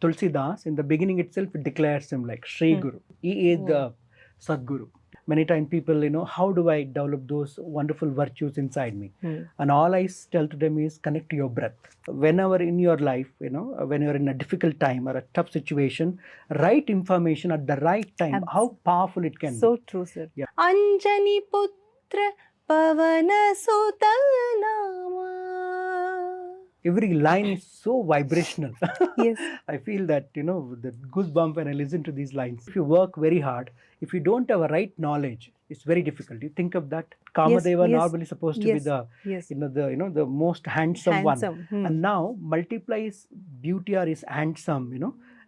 Tulsidas, in the beginning itself, declares him like Sri Guru. He is the Sadguru. Many times people, how do I develop those wonderful virtues inside me? And all I tell to them is connect to your breath. Whenever in your life, when you're in a difficult time or a tough situation, right information at the right time, how powerful it can be. So true, sir. Yeah. Anjani putra pavana sutanama. Every line is so vibrational. Yes. I feel that, the goosebump when I listen to these lines. If you work very hard, if you don't have a right knowledge, it's very difficult. You think of that. Kamadeva normally supposed to be the, the most handsome one. And now multiplies beauty or is handsome,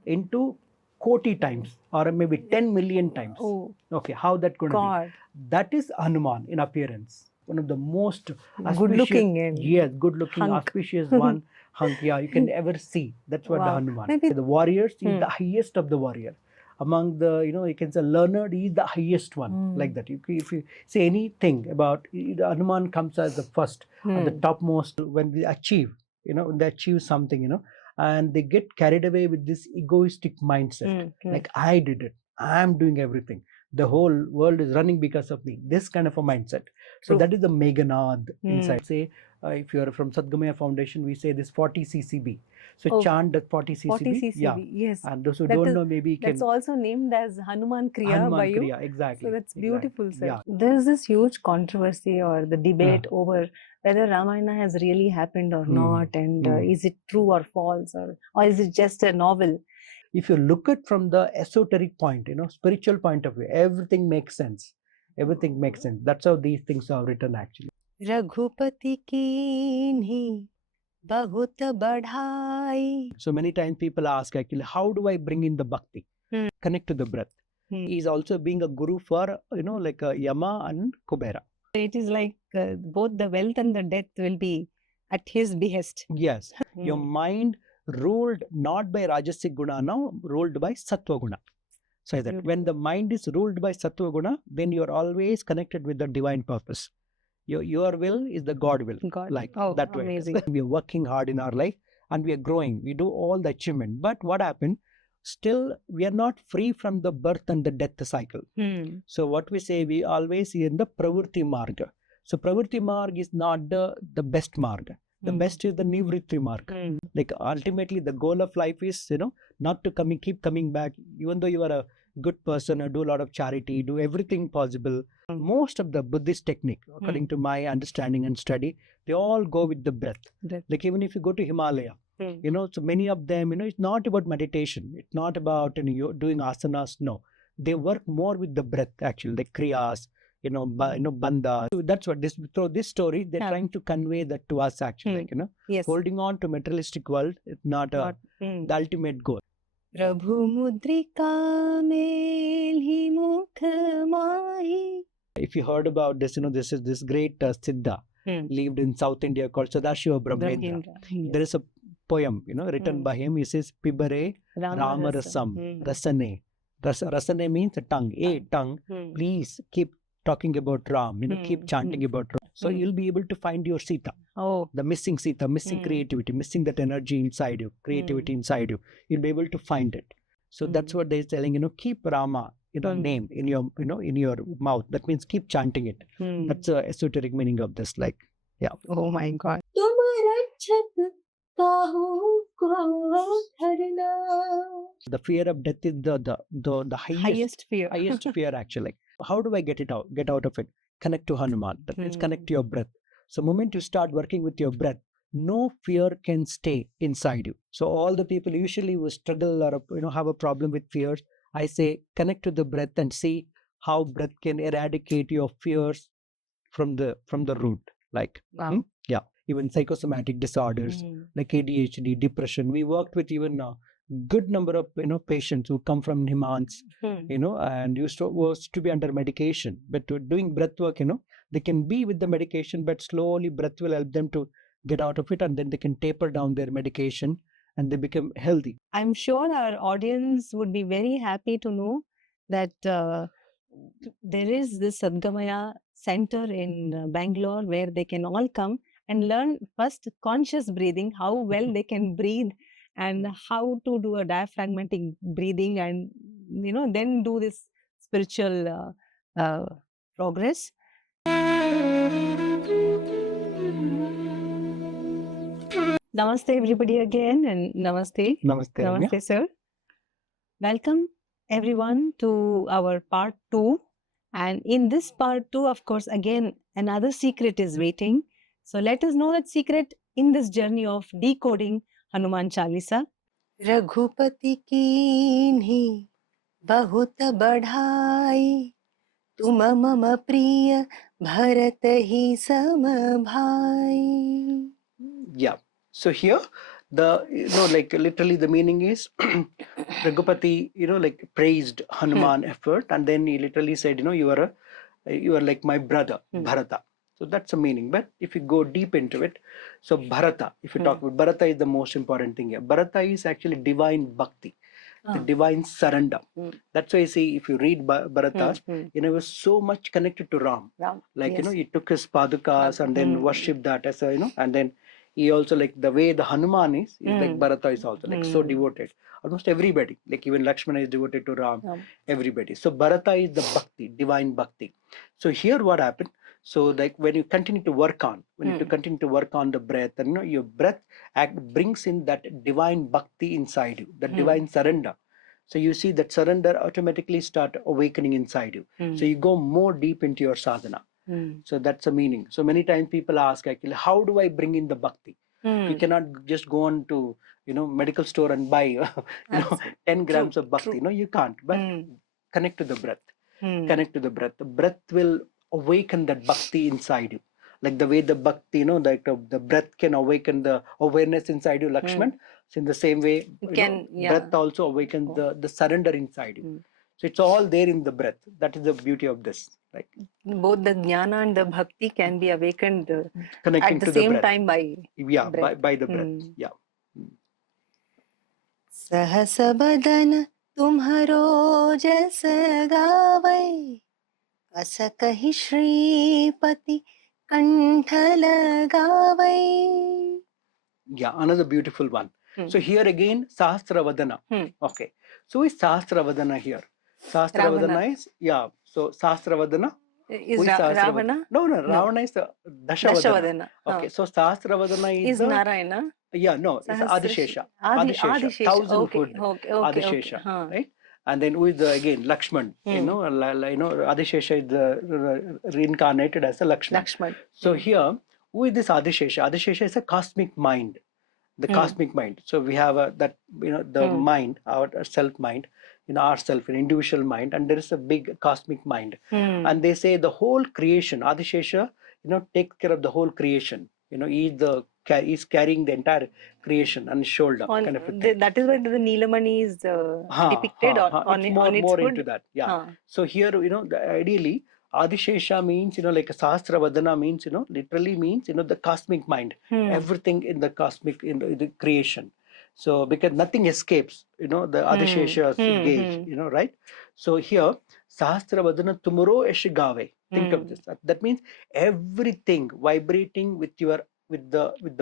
into koti times or maybe 10 million times. Oh. Okay, how that going to be? That is Hanuman in appearance. One of the most good-looking and good-looking, auspicious one, hunk, you can ever see. That's what the Hanuman. Maybe The warriors is the highest of the warrior. Among the, you can say learned, he is the highest one, like that. If you say anything about the Hanuman comes as the first, at the topmost when they achieve, when they achieve something, and they get carried away with this egoistic mindset, like I did it, I'm doing everything. The whole world is running because of me. This kind of a mindset. So that is the Meghanad inside. Say, if you are from Sadgamaya Foundation, we say this 40 ccb. So chant that 40 ccb. 40 ccb, yeah. Yes. And those who don't know, maybe that's also named as Hanuman Kriya by you. Kriya, exactly. So that's beautiful, sir. Yeah. There's this huge controversy or the debate over whether Ramayana has really happened or not, and is it true or false, or is it just a novel? If you look at from the esoteric point, spiritual point of view, everything makes sense. Everything makes sense. That's how these things are written actually. Raghupati कीन्ही बहुत बढ़ाई. So many times people ask actually, how do I bring in the bhakti? Connect to the breath. He is also being a guru for, like Yama and Kubera. It is like both the wealth and the death will be at his behest. Yes. Your mind ruled not by Rajasic Guna, now ruled by Sattva Guna. So that when the mind is ruled by Sattva Guna, then you are always connected with the divine purpose. Your will is the God will. Like that way. Amazing. We are working hard in our life and we are growing. We do all the achievement. But what happened? Still, we are not free from the birth and the death cycle. So what we say, we always see in the Pravritti Marga. So Pravritti Marga is not the best Marga. The best is the Nivritti Marga. Like ultimately the goal of life is, not to keep coming back, even though you are a good person or do a lot of charity, do everything possible. Most of the Buddhist technique, according to my understanding and study, they all go with the breath. Like even if you go to Himalaya, so many of them, it's not about meditation. It's not about doing asanas. No, they work more with the breath actually, like kriyas, bandha. So that's what through this story, they're trying to convey that to us actually, like, holding on to materialistic world is not the ultimate goal. Prabhu mudrika melhi mukh mahi. If you heard about this, this is this great Siddha lived in South India called Sadashiva Brahmendra. There is a poem, written by him. He says, Pibare Rama Rasam Rasane. Rasane means a tongue. Tongue, please keep talking about Ram, keep chanting about Ram. So you'll be able to find your Sita. The missing Sita, missing creativity, missing that energy inside you, creativity inside you. You'll be able to find it. So that's what they're telling, keep Rama, name in your, in your mouth. That means keep chanting it. That's the esoteric meaning of this, like, yeah. Oh my God. The fear of death is the highest fear. Highest fear actually. How do I get out of it? Connect to Hanuman. That means connect to your breath. So the moment you start working with your breath, no fear can stay inside you. So all the people usually who struggle or have a problem with fears, I say connect to the breath and see how breath can eradicate your fears from the root. Like even psychosomatic disorders like ADHD, depression. We worked with even a good number of patients who come from Himans, and used to be under medication. But doing breath work, they can be with the medication, but slowly breath will help them to get out of it, and then they can taper down their medication and they become healthy. I'm sure our audience would be very happy to know that there is this Sadgamaya center in Bangalore where they can all come and learn first conscious breathing, how well they can breathe and how to do a diaphragmatic breathing, and then do this spiritual progress. Namaste everybody again, and namaste. Namaste, Ramya. Namaste, sir. Welcome everyone to our part 2. And in this part 2, of course, again, another secret is waiting. So let us know that secret in this journey of decoding Hanuman Chalisa. Raghupati कीन्ही बहुत बढ़ाई, तुम मम प्रिय भरत ही सम भाई. Yeah. So here, like literally the meaning is Raghupati, like praised Hanuman effort, and then he literally said, you are like my brother, Bharata. So that's the meaning. But if you go deep into it, so Bharata, if you talk about Bharata, is the most important thing here. Bharata is actually divine bhakti, the divine surrender. That's why you see, if you read Bharata, he was so much connected to Ram. Like, yes. He took his padukas and then worshipped that as a, and then he also, like the way the Hanuman is like Bharata is also like so devoted. Almost everybody, like even Lakshmana is devoted to Ram, everybody. So Bharata is the bhakti, divine bhakti. So here what happened? So like when you continue to work on, the breath, and your breath brings in that divine bhakti inside you, the divine surrender. So you see that surrender automatically start awakening inside you. So you go more deep into your sadhana. So that's the meaning. So many times people ask actually, how do I bring in the bhakti? You cannot just go on to medical store and buy 10 grams of bhakti. No, you can't. But connect to the breath. Connect to the breath. The breath will awaken that bhakti inside you. Like the way the bhakti, like the breath can awaken the awareness inside you, Lakshman. So in the same way, breath also awakens the surrender inside you. So it's all there in the breath. That is the beauty of this. Like both the jnana and the bhakti can be awakened connecting at the to same the breath. time by breath. by the breath. Yeah. सहस बदन तुम्हरो जस गावै, अस कहि श्रीपति कंठ लगावै. Yeah, another beautiful one. So here again, Sahasravadana. Okay. So is Sahasravadana here? Sahasravadana is, so Sahasravadana. Is Ravana? No, Ravana is the Dashavadana. Okay, so Sahasravadana is the Narayana? Yeah, no, it's Adishesha. Adishesha. 1,000-foot Adishesha, right? And then with again Lakshman, Adishesha is the reincarnated as a Lakshman. So here, who is this Adishesha? Adishesha is a cosmic mind, the cosmic mind. So we have that the mind, our self mind, our self, an individual mind, and there is a big cosmic mind. And they say the whole creation, Adishesha, takes care of the whole creation. He's carrying the entire creation on his shoulder, kind of a thing. That is why the Neelamani is depicted on its more hood. into that. Yeah. So here, ideally, Adishesha means, like a Sahasravadana means, literally means, the cosmic mind, everything in the cosmic, in the creation. So because nothing escapes, the Adishesha's gauge, right? So here, Sahasravadana tumuro eshigave. Think of this. That means everything vibrating with the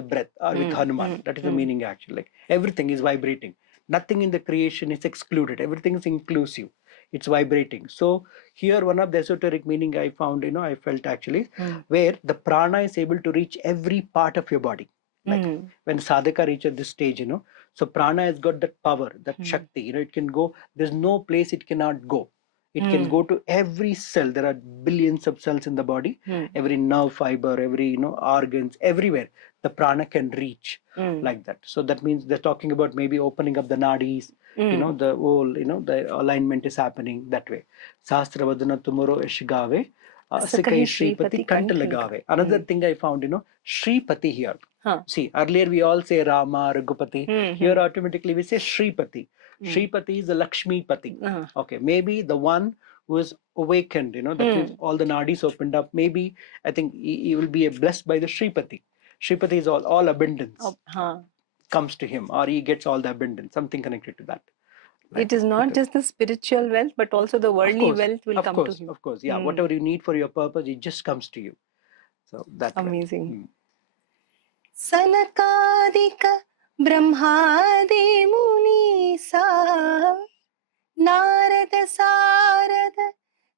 breath or with Hanuman. That is the meaning actually. Like everything is vibrating. Nothing in the creation is excluded. Everything is inclusive. It's vibrating. So here one of the esoteric meaning I found, I felt actually, where the prana is able to reach every part of your body. Like when sadhaka reaches this stage, so prana has got that power, that shakti, it can go, there's no place it cannot go. It can go to every cell. There are billions of cells in the body. Every nerve fiber, every organs, everywhere the prana can reach like that. So that means they're talking about maybe opening up the nadis. The whole the alignment is happening that way. Sahasravadana tumuro eshigave. Sakai Shripati Kantalagave. Another thing I found, Shripati here. See, earlier we all say Rama, Raghupati. Here automatically we say Shripati. Shripati is the Lakshmi Pati. Okay, maybe the one who is awakened, that means all the nadis opened up. Maybe I think he will be blessed by the Shripati. Shripati is all abundance comes to him, or he gets all the abundance, something connected to that. It is not just the spiritual wealth, but also the worldly wealth will come to him. Of course, yeah. Whatever you need for your purpose, it just comes to you. So that's amazing. Sanakadika Brahmadi Muni Sa Narada Sarada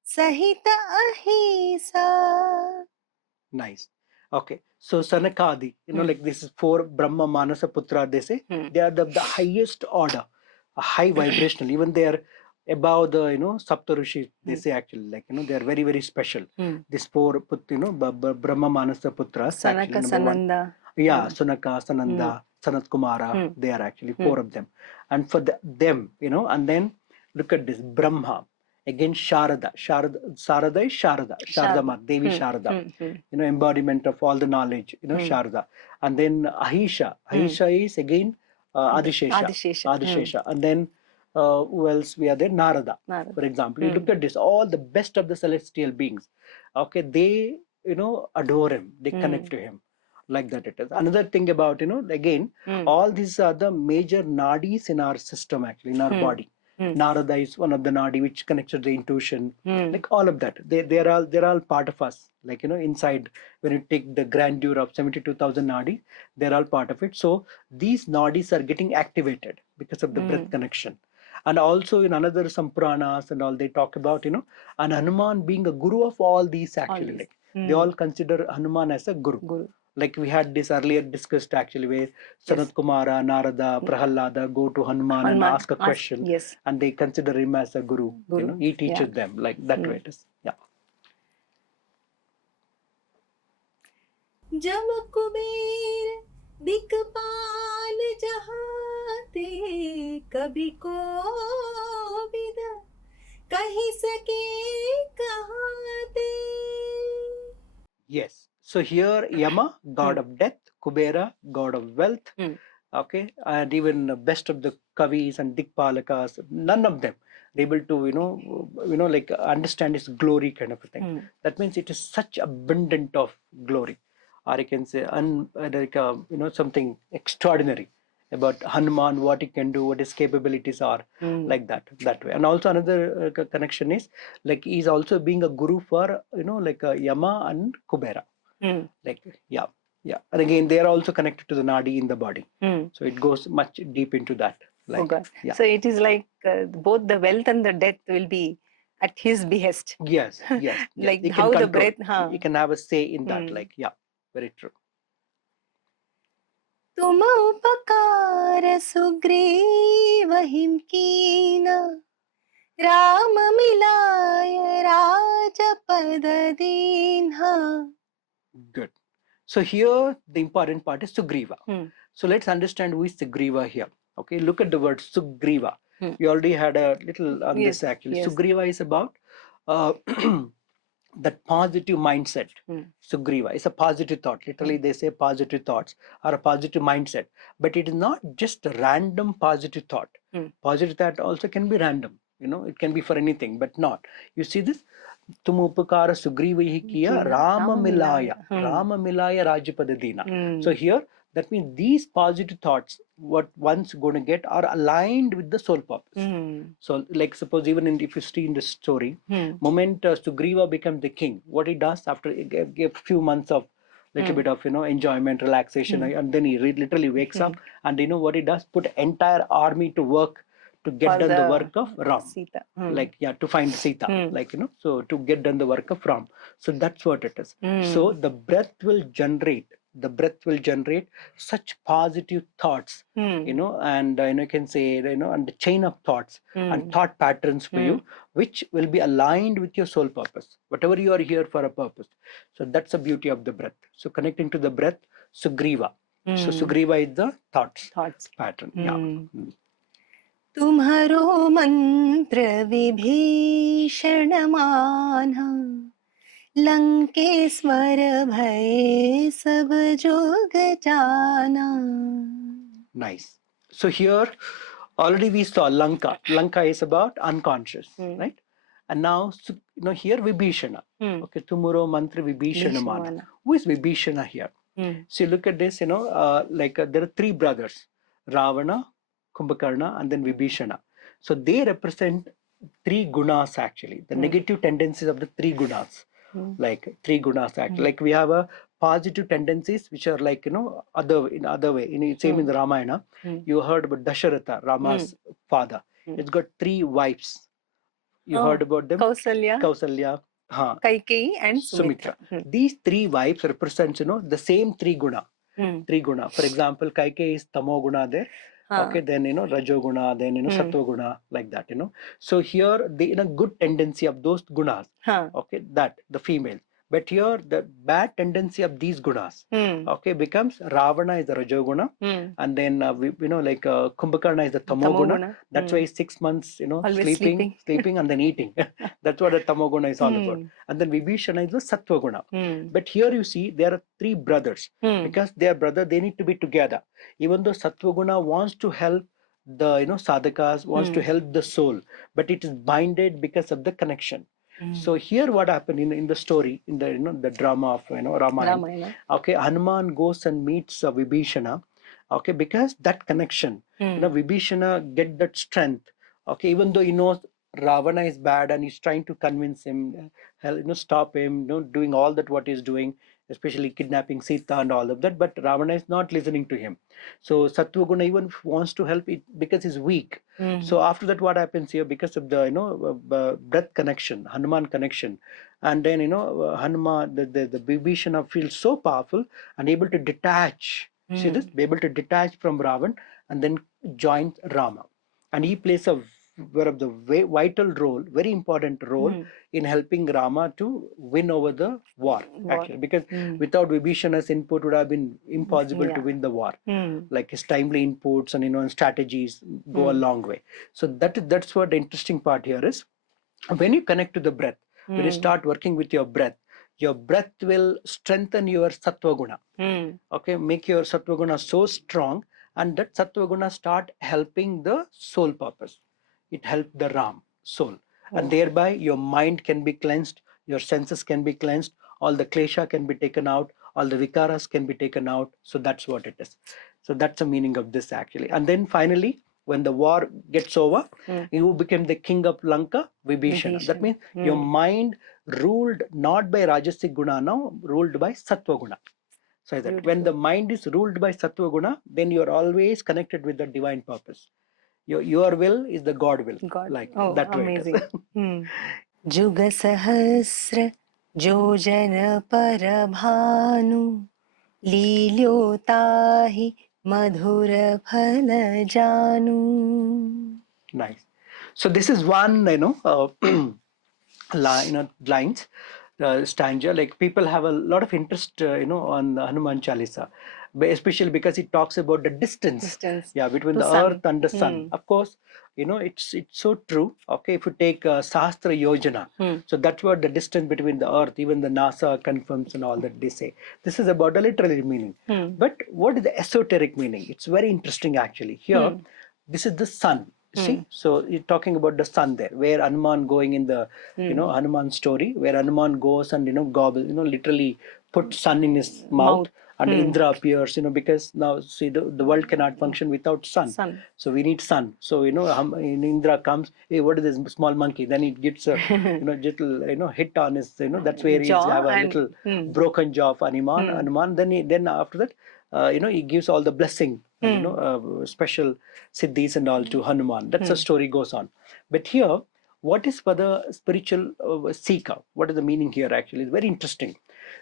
Sahita Ahisa. Nice. Okay. So Sanakadi, like this is 4 Brahma Manasa Putra, they say. They are the highest order, a high vibrational. Even they are above the, Saptarushi, they say actually, like, they are very, very special. This 4, Brahma Manasa Putras, actually, Sanaka number 1. Sananda. Yeah, Sunaka, Sananda, Sanat Kumara, they are actually 4 of them. And for them, and then look at this, Brahma. Again, Sharada. Sarada is Sharada Ma, Devi Sharada. Embodiment of all the knowledge, Sharada. And then Ahisha. Ahisha is again Adishesha. And then who else we are there? Narada. For example, you look at this, all the best of the celestial beings. Okay, they, adore him, they connect to him. Like that it is. Another thing about, again, all these are the major nadis in our system, actually, in our body. Narada is one of the nadi which connects to the intuition, like all of that. They're all part of us. Like, inside, when you take the grandeur of 72,000 nadi, they're all part of it. So these nadis are getting activated because of the breath connection. And also in another some Puranas and all, they talk about, and Hanuman being a guru of all these actually. Like, they all consider Hanuman as a guru. Like we had this earlier discussed actually, where Sanat Kumara, Narada, Prahalada go to Hanuman and ask a question, and they consider him as a guru. He teaches them, like that way it is. Yeah. जब कुबेर दिक्पाल जहाते कभी को with कही सके कहाते. Yes. So here Yama, god of death, Kubera, god of wealth. Okay, and even the best of the Kavis and Dikpalakas, none of them are able to like understand his glory kind of a thing. That means it is such abundant of glory, or I can say something extraordinary about Hanuman, what he can do, what his capabilities are, like that way. And also another connection is like he's also being a guru for like Yama and Kubera. Like yeah, and again they are also connected to the nadi in the body, so it goes much deep into that. Like, yeah. So it is like both the wealth and the death will be at his behest. Yes. Like He how can the control. breath. He can have a say in that. Like, yeah, very true. तुम उपकार Sugriva him कीना राम मिलाय राजपद दीन्हा. Good. So here the important part is Sugriva. So let's understand who is Sugriva here. Okay, look at the word Sugriva. We already had a little on this actually. Sugriva is about that positive mindset. Sugriva is a positive thought. Literally they say positive thoughts or a positive mindset. But it is not just a random positive thought. Positive thought also can be random. It can be for anything, but not. You see this? तुम उपकार सुग्रीव ही किया राम मिलाया राज्यपद दीना. So here that means these positive thoughts what one's going to get are aligned with the soul purpose. So like suppose even if you see in the story, moment Sugriva becomes the king, what he does after a few months of little bit of enjoyment, relaxation, and then he literally wakes up, and what he does, put entire army to work to get done the work of Ram. Sita. Like, yeah, to find Sita, like, so to get done the work of Ram. So that's what it is. So the breath will generate such positive thoughts, and you can say, and the chain of thoughts and thought patterns for you, which will be aligned with your soul purpose, whatever you are here for a purpose. So that's the beauty of the breath. So connecting to the breath, Sugriva. So Sugriva is the thoughts pattern. Yeah. तुम्हारो मंत्र विभीषण माना लंकेश्वर भय सब जोग जाना. Nice. So here already we saw Lanka. Lanka is about unconscious, right? And now here Vibhishana. Okay, tomorrow mantra Vibhishana mana. Who is Vibhishana here? So look at this, there are 3 brothers, Ravana, Kumbhakarna, and then Vibhishana. So they represent 3 gunas actually, the negative tendencies of the 3 gunas. Like 3 gunas actually. Like we have a positive tendencies which are like, other way. Same in the Ramayana, you heard about Dasharatha, Rama's father. It's got 3 wives. You heard about them? Kausalya, Kaikeyi and Sumitra. These 3 wives represents, the same 3 guna. 3 guna. For example, Kaikeyi is tamo guna there. Okay, then rajo guna, then sattva guna, like that. So here the good tendency of those gunas. Okay, that the female. But here the bad tendency of these gunas, okay, becomes Ravana is the rajoguna, and then Kumbhakarna is the tamoguna. That's why 6 months sleeping and then eating. That's what the tamoguna is all about. And then Vibhishana is the sattva guna. But here you see there are 3 brothers, because they are brother, they need to be together. Even though sattva guna wants to help the sadhakas, wants to help the soul, but it is binded because of the connection. So here what happened in the story, in the the drama of Ramayana. Okay, Hanuman goes and meets Vibhishana. Okay, because that connection, Vibhishana get that strength. Okay, even though he knows Ravana is bad and he's trying to convince him, stop him, doing all that what he's doing, especially kidnapping Sita and all of that. But Ravana is not listening to him. So Sattva-guna even wants to help it because he's weak. So after that, what happens here? Because of the breath connection, Hanuman connection, and then Hanuman, the Vibhishana feels so powerful and able to detach. See this? Be able to detach from Ravan and then join Rama, and he plays a vital role, very important role in helping Rama to win over the war. Actually, because without Vibhishana's input, would have been impossible to win the war. Like his timely inputs and and strategies go a long way. So that's what the interesting part here is. When you connect to the breath, when you start working with your breath will strengthen your sattva guna. Okay, make your sattva guna so strong, and that sattva guna start helping the soul purpose. It helps the Ram soul, and thereby your mind can be cleansed, your senses can be cleansed, all the klesha can be taken out, all the vikaras can be taken out. So that's what it is. So that's the meaning of this actually. And then finally, when the war gets over, you become the king of Lanka, Vibhishana. That means your mind ruled not by Rajasic guna now, ruled by Sattva guna. So that when the mind is ruled by Sattva guna, then you are always connected with the divine purpose. Your will is the God will. Like that way amazing. it is. Juga sahasra jojana parabhanu लील्योताहि madhura phala janu. Nice. So this is one, lines, stanza. Like people have a lot of interest, on the Hanuman Chalisa, especially because it talks about the distance. Yeah, between the earth and the sun. Of course, it's so true. Okay, if you take Sahasra Yojana, so that's what the distance between the earth, even the NASA confirms and all that they say. This is about the literal meaning. But what is the esoteric meaning? It's very interesting actually. Here, this is the sun. See, so you're talking about the sun there, where Hanuman going in the, Hanuman story, where Hanuman goes and, gobble, literally put sun in his mouth. And Indra appears, because now see the world cannot function without sun. So we need sun. So Indra comes, hey, what is this small monkey? Then it gets a little hit on his, that's where he have a little broken jaw of Hanuman. Then after that, he gives all the blessing, special siddhis and all to Hanuman. That's the story goes on. But here, what is for the spiritual seeker? What is the meaning here actually? It's very interesting.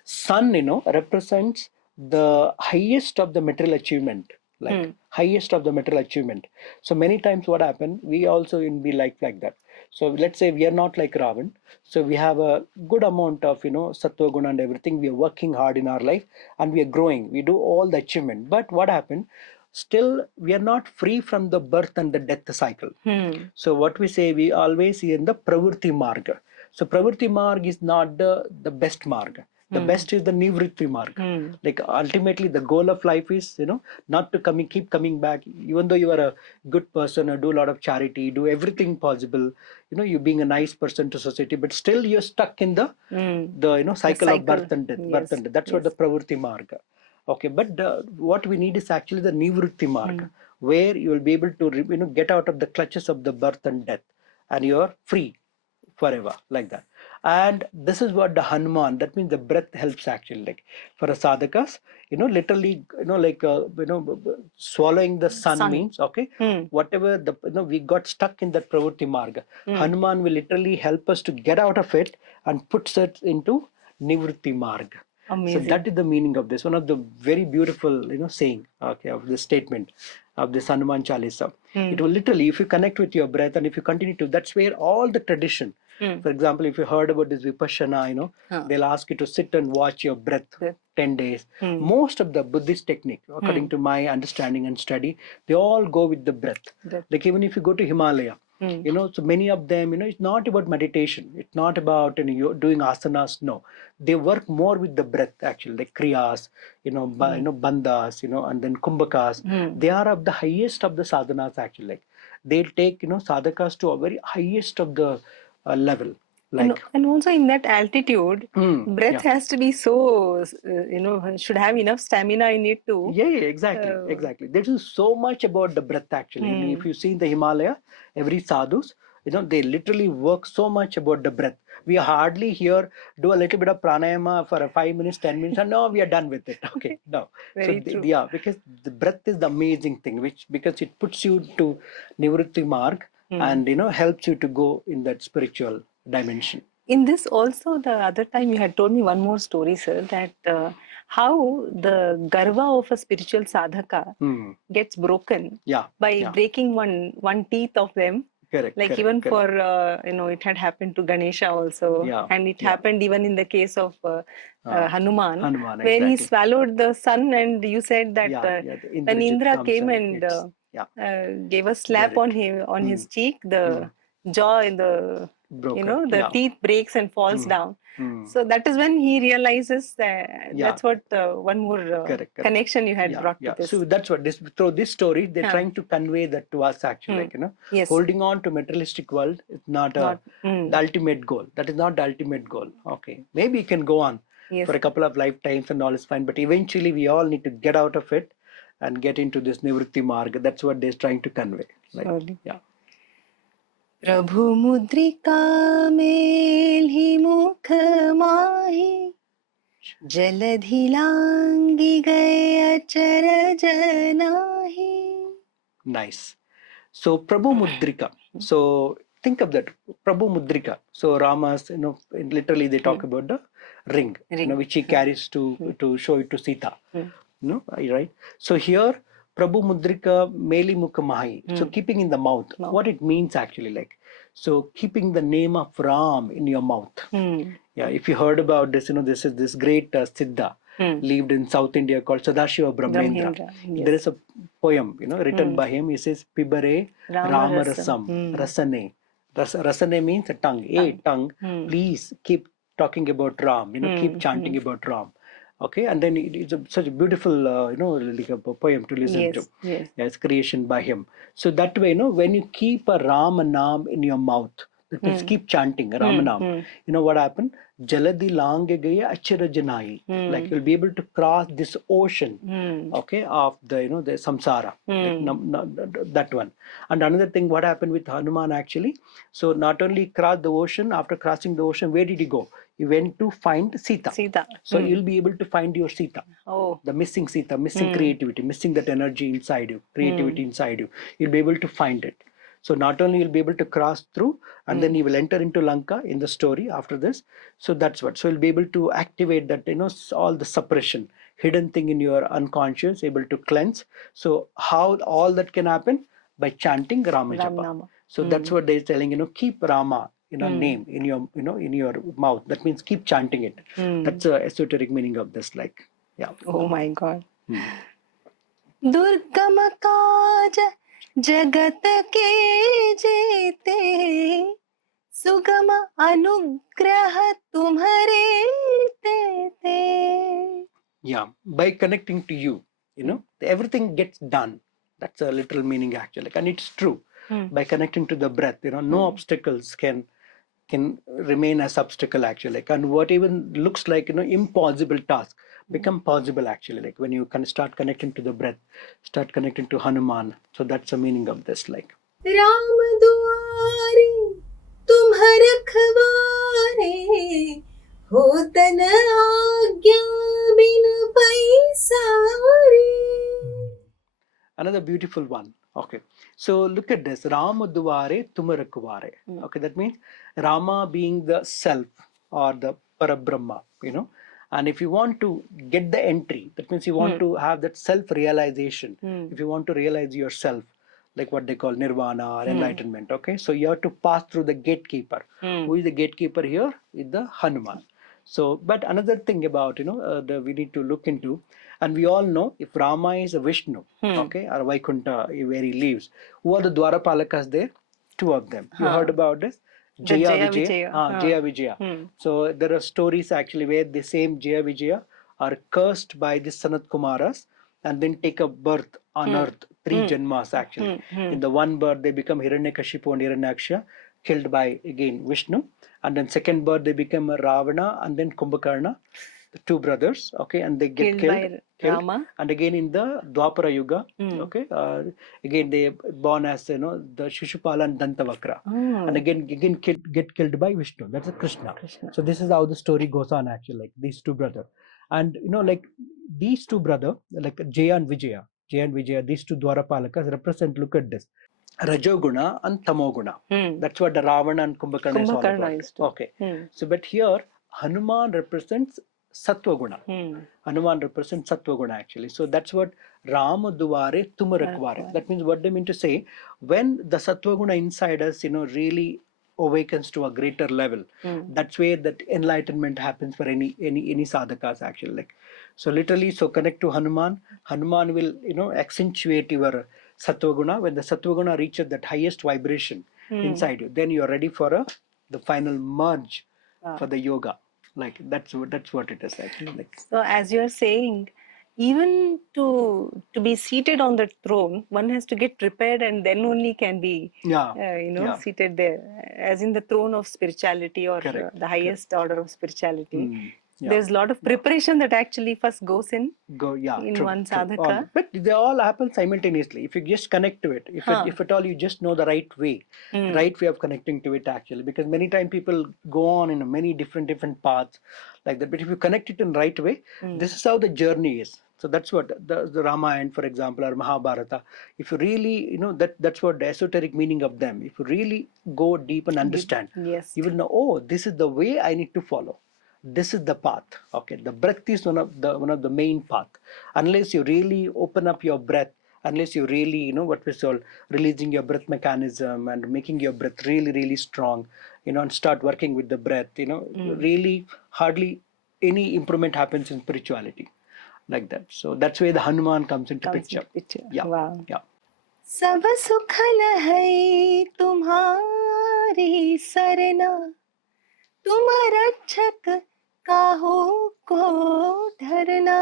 Sun, represents the highest of the material achievement, like highest of the material achievement. So many times what happen, we also be like that. So let's say we are not like Ravan. So we have a good amount of, sattva guna and everything. We are working hard in our life and we are growing. We do all the achievement. But what happened? Still, we are not free from the birth and the death cycle. So what we say, we always see in the pravurti marga. So pravurti marg is not the best marg. The best is the nivritti marg. Like ultimately the goal of life is, not to keep coming back, even though you are a good person or do a lot of charity, do everything possible, you being a nice person to society, but still you're stuck in the cycle of birth and death. Birth and death. That's what the pravurti marga. Okay, but what we need is actually the nivritti marga, where you will be able to get out of the clutches of the birth and death, and you are free forever, like that. And this is what the Hanuman, that means the breath helps actually, like for a sadhakas, literally, swallowing the sun means, okay, whatever we got stuck in that pravritti marga, Hanuman will literally help us to get out of it and puts it into nivritti marga. So that is the meaning of this. One of the very beautiful, saying, okay, of this statement of this Hanuman Chalisa. It will literally, if you connect with your breath and if you continue to, that's where all the tradition. For example, if you heard about this Vipassana, they'll ask you to sit and watch your breath 10 days. Most of the Buddhist technique, according to my understanding and study, they all go with the breath. Like even if you go to Himalaya, so many of them, it's not about meditation. It's not about you're doing asanas. No, they work more with the breath actually, like kriyas, bandhas, and then kumbhakas. They are of the highest of the sadhanas actually. Like they'll take sadhakas to a very highest of the level. Like and also in that altitude, breath has to be so, should have enough stamina in it too. Yeah, exactly. There is so much about the breath actually. If you see in the Himalaya, every sadhus, they literally work so much about the breath. We hardly here do a little bit of pranayama for 5 minutes, 10 minutes, and no, we are done with it. Okay, no. Very true. Yeah, because the breath is the amazing thing, because it puts you to nivritti marg and helps you to go in that spiritual dimension. In this also, the other time you had told me one more story, sir, that how the garva of a spiritual sadhaka gets broken by breaking one teeth of them. Correct. For it had happened to Ganesha also, and it happened even in the case of Hanuman, where he swallowed the sun, and you said that when Indra came and gave a slap on him on his cheek, the jaw in the the teeth breaks and falls down. So that is when he realizes that that's what one more connection you had brought to this. So that's what through this story they're trying to convey that to us actually, holding on to materialistic world is not the ultimate goal. That is not the ultimate goal. Okay, maybe you can go on for a couple of lifetimes and all is fine, but eventually we all need to get out of it and get into this nivritti marga. That's what they're trying to convey. प्रभु मुद्रिका मेलहि मुख माहि जलधि लांघि गए अचरज नाहि. Nice. So Prabhu Mudrika. So think of that, Prabhu Mudrika. So Rama's, literally they talk about the ring, which he carries to show it to Sita. Right? So here, Prabhu Mudrika Meli Mukha Mahi. So keeping in the mouth. What it means actually, like, so keeping the name of Ram in your mouth. Yeah, if you heard about this, this is this great Siddha lived in South India called Sadashiva Brahmendra. There is a poem, written by him. He says, Pibare Rama Rasam Rasane. Rasane means a tongue. Tongue, please keep talking about Ram, keep chanting about Ram. Okay, and then it's such a beautiful, like a poem to listen to. Yes. It's creation by him. So that way, when you keep a Ram Nam in your mouth, that means keep chanting Ramanam. What happened? Jaladi lange gaya acharajanai. Like you'll be able to cross this ocean, okay, of the the samsara. That one. And another thing, what happened with Hanuman actually? So not only cross the ocean, after crossing the ocean, where did he go? He went to find Sita. So you'll be able to find your Sita. The missing Sita, missing creativity, missing that energy inside you, creativity inside you. You'll be able to find it. So not only you'll be able to cross through, and then you will enter into Lanka in the story after this. So that's what. So you'll be able to activate that, all the suppression, hidden thing in your unconscious, able to cleanse. So how all that can happen? By chanting Rama Japa. So that's what they're telling, keep Rama name in your, in your mouth. That means keep chanting it. That's the esoteric meaning of this, like, Oh my God. Durgam kaj जगत के जेते सुगम अनुग्रह तुम्हारे देते. Yeah, by connecting to you, everything gets done. That's a literal meaning actually, and it's true. By connecting to the breath, no obstacles can remain as obstacle actually, and what even looks like impossible task become possible actually, like when you can start connecting to the breath, start connecting to Hanuman. So that's the meaning of this, like Ram Duari तुम्ह रखवारे होतन आज्ञा बिन पैसारे. Another beautiful one. Okay, so look at this. Rama Duvare Tumarakuvare. Okay, that means Rama being the self or the Parabrahma, And if you want to get the entry, that means you want to have that self-realization. If you want to realize yourself, like what they call nirvana or enlightenment. Okay, so you have to pass through the gatekeeper. Who is the gatekeeper here? Is the Hanuman. So, but another thing about we need to look into, and we all know if Rama is a Vishnu, okay, or Vaikunta where he lives, who are the Dwarapalakas there? Two of them. You heard about this? Jaya Vijaya. Jaya Vijaya. So there are stories actually where the same Jaya Vijaya are cursed by the Sanat Kumaras and then take a birth on earth, three Janmas actually. In the one birth they become Hiranyakashipu and Hiranyaksha, killed by again Vishnu, and then second birth they become Ravana and then Kumbhakarna, the two brothers, okay, and they get killed, Rama. and again in the Dwapara Yuga, okay, again they born as the Shishupala and Dantavakra, and again get killed by Vishnu. That's a Krishna. So this is how the story goes on actually, like these two brothers, and like these two brothers, like Jaya and Vijaya, these two Dwarapalakas represent. Look at this. Rajoguna and Tamoguna. That's what the Ravana and Kumbhakarna is all about. Okay. So, but here Hanuman represents Sattva-guna. Hanuman represents Sattva-guna actually. So that's what Rama Duvare Tumarakvare. That means what they mean to say, when the Sattva-guna inside us, really awakens to a greater level, that's where that enlightenment happens for any sadhakas actually. Like, so literally, so connect to Hanuman. Hanuman will accentuate your Sattva-guna. When the Sattva-guna reaches that highest vibration inside you, then you are ready for the final merge for the yoga. Like that's what it is actually. Like, so as you're saying, even to be seated on the throne, one has to get prepared and then only can be seated there, as in the throne of spirituality or the highest order of spirituality. There's a lot of preparation that actually first goes in one sadhaka. But they all happen simultaneously if you just connect to it. If at all you just know the right way of connecting to it actually, because many times people go on in many different paths like that. But if you connect it in the right way, this is how the journey is. So that's what the Ramayana, for example, or Mahabharata. If you really, that's what the esoteric meaning of them. If you really go deep and understand, you will know, oh, this is the way I need to follow. This is the path. Okay, the breath is one of the main path. Unless you really open up your breath, unless you really what we call releasing your breath mechanism and making your breath really strong, and start working with the breath, really hardly any improvement happens in spirituality like that. So that's where the Hanuman comes into picture. Yeah. Wow. Yeah. सब सुखल है तुम्हारी सरना, तुम रक्षक काहू को डरना.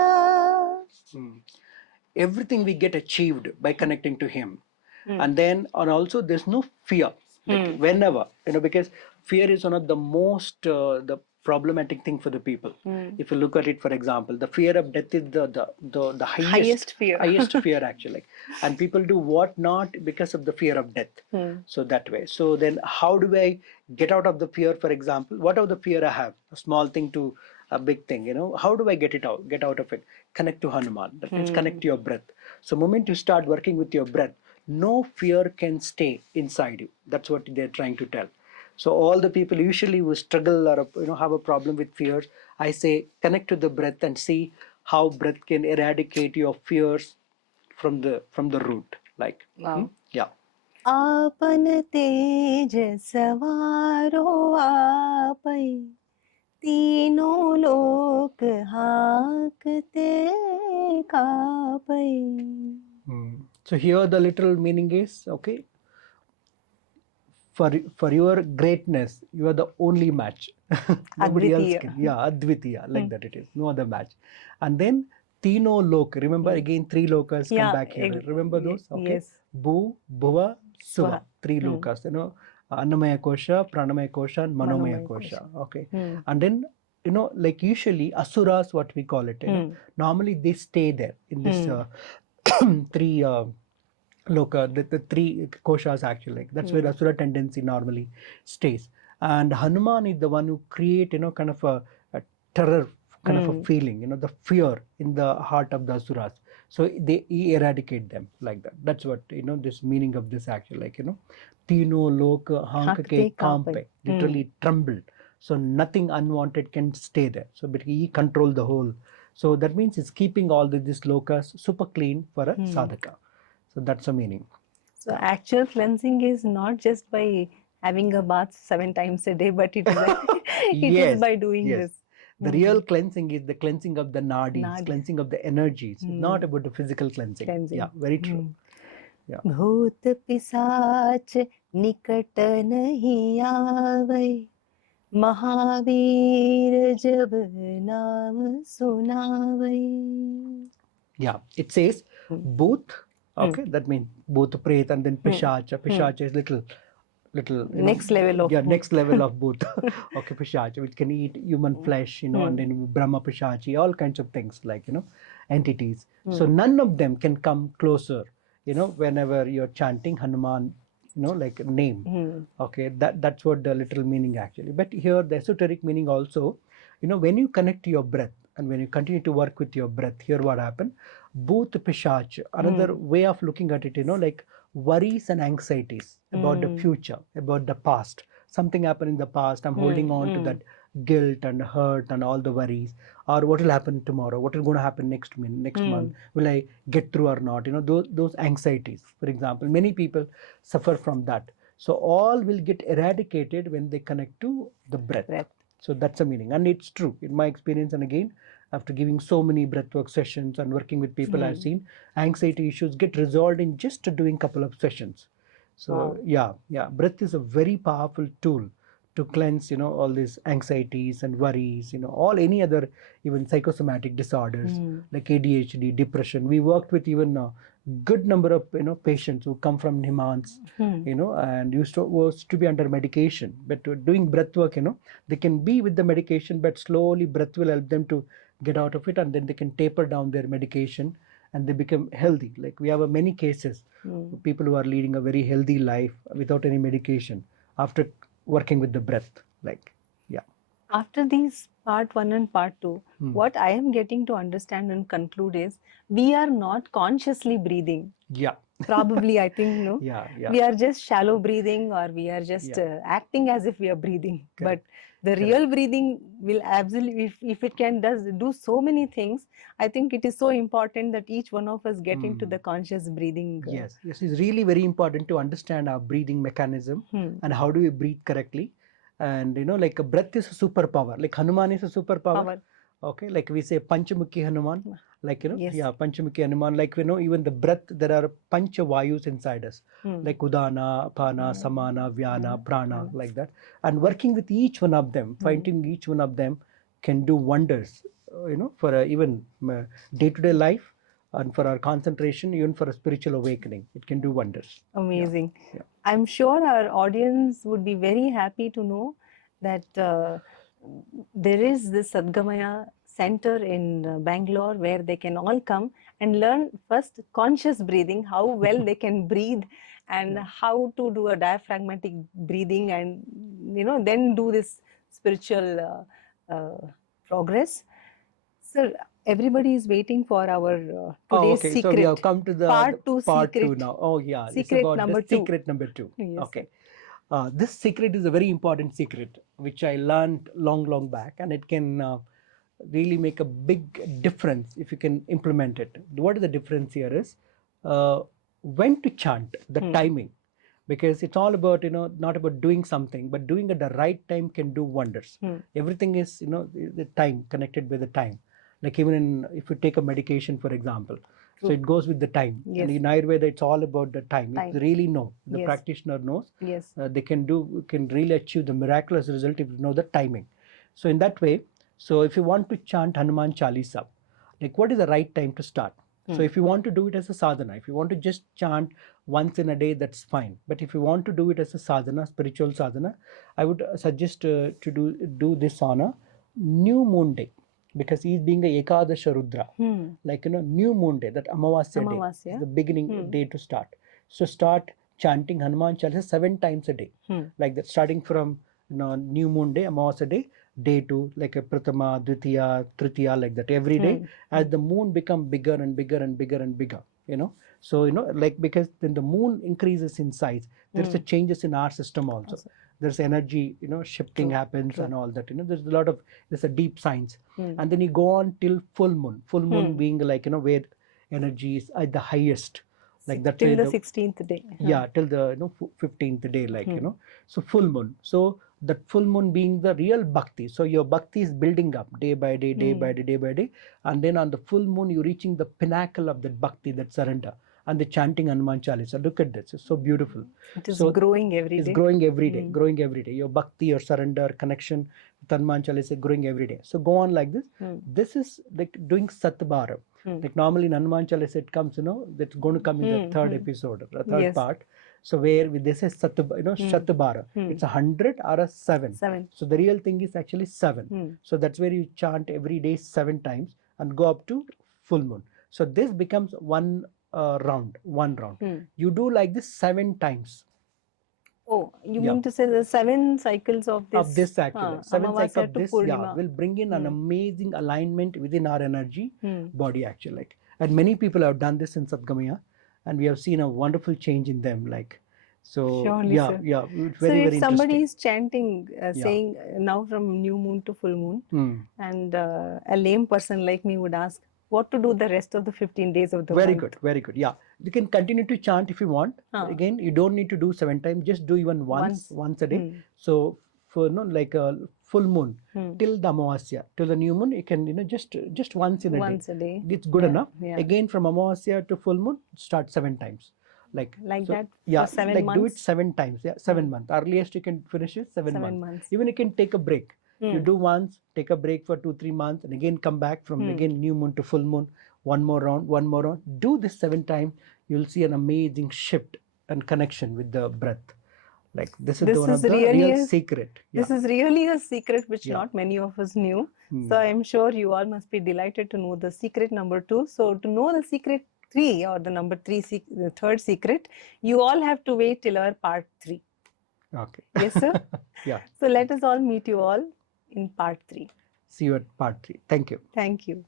Everything we get achieved by connecting to him, and also there's no fear. Like whenever because fear is one of the most the problematic thing for the people. If you look at it, for example, the fear of death is the highest fear actually, and people do what not because of the fear of death. So that way, so then how do I get out of the fear? For example, what are the fear I have, a small thing to a big thing, how do I get out of it? Connect to Hanuman. That means connect to your breath. So moment you start working with your breath, no fear can stay inside you. That's what they're trying to tell. So all the people usually who struggle or have a problem with fears, I say connect to the breath and see how breath can eradicate your fears from the root. Like yeah. आपन तेज सवारो आपै, तीनों लोक हाकते कापै. So here the literal meaning is, okay, for your greatness, you are the only match. Nobody else can. Yeah, Advitiya, like that it is. No other match. And then Tino Lok. Remember again, three lokas come back here. Remember those? Okay. Yes. Bhu, Bhuva, Suva. Three lokas. Annamaya Kosha, Pranamaya Kosha, and Manomaya Kosha. Okay. And then like usually Asuras, what we call it. Normally they stay there in this three Loka, the three koshas actually. Like, that's where Asura tendency normally stays. And Hanuman is the one who create, kind of a terror kind of a feeling, the fear in the heart of the Asuras. So he eradicate them like that. That's what, this meaning of this actually, like, Tino lok hank ke kampe, literally trembled. So nothing unwanted can stay there. So but he controlled the whole. So that means it's keeping all these lokas super clean for a sadhaka. So that's the meaning. So actual cleansing is not just by having a bath 7 times a day, but it is it is by doing yes. this. The real cleansing is the cleansing of the nadis, cleansing of the energies. It's not about the physical cleansing. Yeah, very true. Yeah. भूत पिशाच निकट नहीं आवै, महावीर जब नाम सुनावै. Yeah, it says both. Okay, that means both pret and then pishacha. Pishacha is little Next level of next level of both. Okay, pishacha, which can eat human flesh, and then Brahma pishachi, all kinds of things like entities. So none of them can come closer. Whenever you're chanting Hanuman, like name. Okay, that's what the literal meaning actually. But here the esoteric meaning also, when you connect to your breath and when you continue to work with your breath, here what happened? Bhut Pishach, another way of looking at it, like worries and anxieties about the future, about the past. Something happened in the past, I'm holding on to that guilt and hurt and all the worries. Or what will happen tomorrow? What is going to happen next month? Will I get through or not? Those anxieties, for example. Many people suffer from that. So all will get eradicated when they connect to the breath. So that's the meaning. And it's true. In my experience, and again, after giving so many breathwork sessions and working with people, I've seen anxiety issues get resolved in just doing couple of sessions. So yeah, breath is a very powerful tool to cleanse, all these anxieties and worries, all any other even psychosomatic disorders like ADHD, depression. We worked with even a good number of patients who come from Himans, and was to be under medication. But doing breath work, they can be with the medication, but slowly breath will help them to get out of it, and then they can taper down their medication and they become healthy. Like we have many cases of people who are leading a very healthy life without any medication after working with the breath. Like, yeah. After these part 1 and part 2, what I am getting to understand and conclude is we are not consciously breathing. Yeah. Probably, I think, no? Yeah. We are just shallow breathing, or we are just acting as if we are breathing. Correct. But the real breathing will absolutely, if it can do so many things, I think it is so important that each one of us get into the conscious breathing. Yes, it's really very important to understand our breathing mechanism and how do we breathe correctly. And like a breath is a superpower. Like Hanuman is a superpower. Okay, like we say Panchamukhi Hanuman. Like Panchamukhi Hanuman. Like even the breath, there are pancha vayus inside us, like Udana, Apana, Samana, Vyana, Prana, like that. And working with each one of them, finding each one of them can do wonders. For even day-to-day life. And for our concentration, even for a spiritual awakening, it can do wonders. Amazing. Yeah. I'm sure our audience would be very happy to know that there is this Sadgamaya center in Bangalore where they can all come and learn first conscious breathing, how well they can breathe, and how to do a diaphragmatic breathing, and then do this spiritual progress. So everybody is waiting for our today's secret. So we have come to the part 2 secret now. Oh yeah, secret it's about number the 2. Secret number 2. Yes. Okay. This secret is a very important secret, which I learned long back, and it can really make a big difference if you can implement it. What is the difference here is when to chant, the timing, because it's all about not about doing something, but doing at the right time can do wonders. Everything is the time, connected with the time. Like even if you take a medication, for example, so it goes with the time. And in Ayurveda, it's all about the time. If you really know, the practitioner knows, they can really achieve the miraculous result if you know the timing. So in that way, so if you want to chant Hanuman Chalisa, like what is the right time to start? So if you want to do it as a sadhana, if you want to just chant once in a day, that's fine. But if you want to do it as a sadhana, spiritual sadhana, I would suggest to do this on a new moon day. Because he's being a Ekadasha Rudra, like new moon day, that Amavasya day, is the beginning day to start. So start chanting Hanuman Chalisa 7 times a day, like that, starting from new moon day, Amavasya day, day 2, like a Pratama, Dvitiya, Tritiya, like that, every day, as the moon become bigger and bigger and bigger and bigger, So, like, because then the moon increases in size, there's a changes in our system also. There's energy, shifting happens and all that, there's a deep science. And then you go on till full moon being like, where energy is at the highest. Like that till way the 16th day. Yeah, till the 15th day, like so full moon. So that full moon being the real bhakti. So your bhakti is building up day by day, day by day, day by day, and then on the full moon you're reaching the pinnacle of that bhakti, that surrender, and the chanting Hanuman Chalisa. Look at this; it's so beautiful. It is So growing every day. It's growing every day, growing every day. Your bhakti, your surrender, connection with Hanuman Chalisa growing every day. So go on like this. This is like doing Satbara. Like normally in Hanuman Chalisa it comes, that's going to come in the third episode, the third part. So where this is Shatbara, it's 100 or a 7. So the real thing is actually 7. So that's where you chant every day 7 times and go up to full moon. So this becomes one round. You do like this 7 times. Oh, you mean to say the 7 cycles of this? Of this actually. 7 cycles of this, Purnima. will bring in an amazing alignment within our energy body actually. Like, and many people have done this in Sadgamaya, and we have seen a wonderful change in them. Like, so surely, yeah, sir. yeah, it's So very, if very somebody interesting. is chanting, saying now from new moon to full moon, and a lame person like me would ask, what to do the rest of the 15 days of the Very month? good, very good. Yeah, you can continue to chant if you want. Again, you don't need to do 7 times. Just do even once a day. So for like a full moon till the Amavasya, till the new moon, you can just once in a day. It's good enough. Again, from Amavasya to full moon, start 7 times. Like so, that yeah, for 7 like months? do it 7 times. Yeah, 7 months. Earliest you can finish it 7 months. Even you can take a break. You do once, take a break for 2-3 months, and again come back from again new moon to full moon. One more round. Do this 7 times. You'll see an amazing shift and connection with the breath. Like this is one of the real secret. This is really a secret which not many of us knew. So I'm sure you all must be delighted to know the secret number 2. So to know the secret 3 or the number 3, the third secret, you all have to wait till our part 3. Okay. Yes, sir? Yeah. So let us all meet you all in part 3. See you at part 3. Thank you. Thank you.